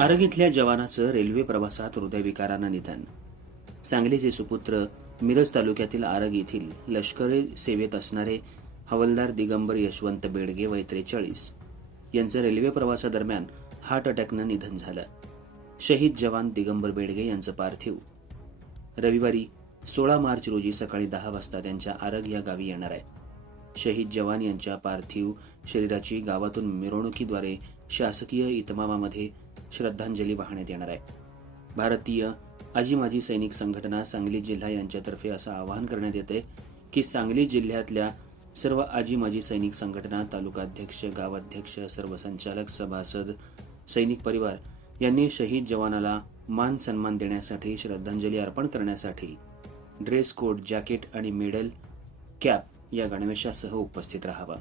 आरगीतल्या इथल्या जवानाचं रेल्वे प्रवासात हृदयविकारानं निधन. सांगलीचे सुपुत्र मिरज तालुक्यातील आरग येथील लष्करी सेवेत असणारे हवलदार दिगंबर यशवंत बेडगे वय त्रेचाळीस यांचं रेल्वे प्रवासादरम्यान हार्ट अटॅकनं निधन झालं. शहीद जवान दिगंबर बेडगे यांचं पार्थिव. रविवारी सोळा मार्च रोजी सकाळी दहा वाजता त्यांच्या आरग या गावी येणार आहे. शहीद जवान यांच्या पार्थिव शरीराची गावातून मिरवणुकीद्वारे शासकीय इतमामामध्ये श्रद्धांजली वाहण्यात येणार आहे. भारतीय आजी माजी सैनिक संघटना सांगली जिल्हा यांच्यातर्फे असं आवाहन करण्यात येते की सांगली जिल्ह्यातल्या सर्व आजी माजी सैनिक संघटना तालुकाध्यक्ष गावाध्यक्ष सर्व संचालक सभासद सैनिक परिवार यांनी शहीद जवानाला मान सन्मान देण्यासाठी श्रद्धांजली अर्पण करण्यासाठी ड्रेस कोड जॅकेट आणि मेडल कॅप या गणवेशासह उपस्थित राहावा.